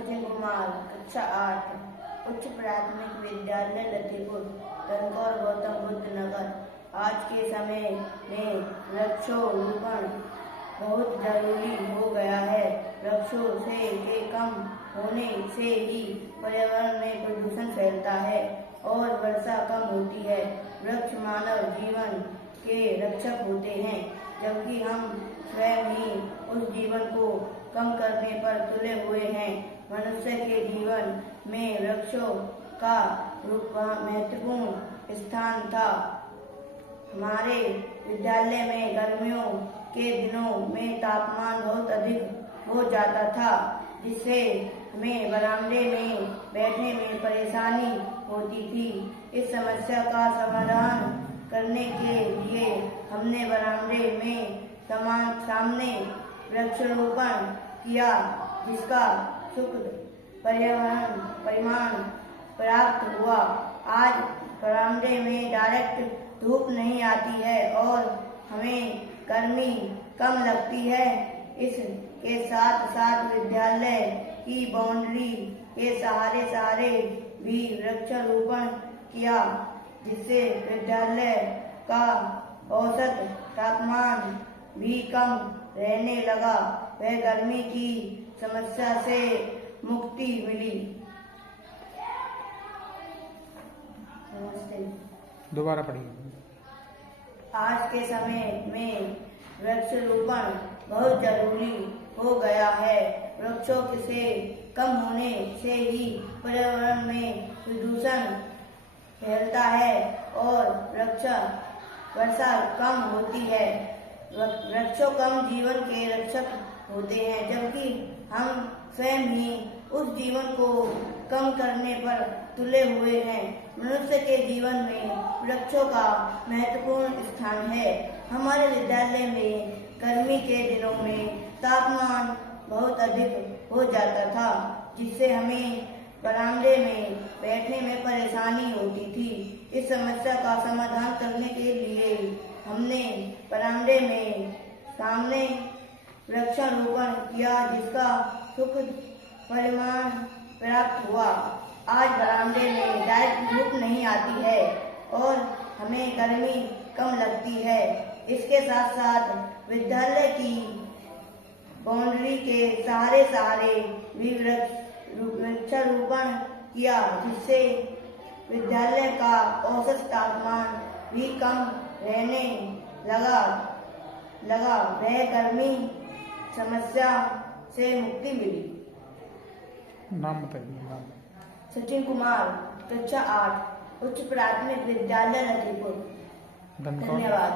सचिन कुमार, कक्षा 8, उच्च प्राथमिक विद्यालय लतीपुर, टनकौर, गौतम बुद्ध नगर। आज के समय में वृक्षारोपण बहुत जरूरी हो गया है। वृक्षों के कम होने से ही पर्यावरण में प्रदूषण फैलता है और वर्षा कम होती है। वृक्ष मानव जीवन के रक्षक होते हैं, जबकि हम स्वयं ही उस जीवन को कम करने पर तुले हुए हैं। मनुष्य के जीवन में वृक्षों का महत्वपूर्ण स्थान था। हमारे विद्यालय में गर्मियों के दिनों में तापमान बहुत अधिक हो जाता था, जिससे हमें बरामदे में बैठने में परेशानी होती थी। इस समस्या का समाधान करने के लिए हमने बरामदे में सामने वृक्षारोपण किया, जिसका सुखद परिणाम प्राप्त हुआ। आज बरामदे में डायरेक्ट धूप नहीं आती है और हमें गर्मी कम लगती है। इसके साथ साथ विद्यालय की बाउंड्री के सहारे भी वृक्षारोपण किया, जिससे विद्यालय का औसत तापमान भी कम रहने लगा। वह गर्मी की समस्या से मुक्ति मिली। नमस्ते। दोबारा पढ़िए। आज के समय में वृक्षारोपण बहुत जरूरी हो गया है। वृक्षों से कम होने से ही पर्यावरण में प्रदूषण फैलता है और वर्षा कम होती है। वृक्षों कम जीवन के रक्षक होते हैं, जबकि हम स्वयं ही उस जीवन को कम करने पर तुले हुए हैं। मनुष्य के जीवन में वृक्षों का महत्वपूर्ण स्थान है। हमारे विद्यालय में गर्मी के दिनों में तापमान बहुत अधिक हो जाता था, जिससे हमें बरामदे में बैठने में परेशानी होती थी। इस समस्या का समाधान करने के लिए हमने बरामदे में सामने वृक्षारोपण किया, जिसका सुखद परिणाम प्राप्त हुआ। आज बरामदे में डायरेक्ट धूप नहीं आती है और हमें गर्मी कम लगती है। इसके साथ साथ विद्यालय की बाउंड्री के सहारे भी वृक्षारोपण किया, जिससे विद्यालय का औसत तापमान भी कम रहने लगा। वह गर्मी समस्या से मुक्ति मिली। नाम बताइए। सचिन कुमार, कक्षा 8, उच्च प्राथमिक विद्यालय लतीपुर। धन्यवाद।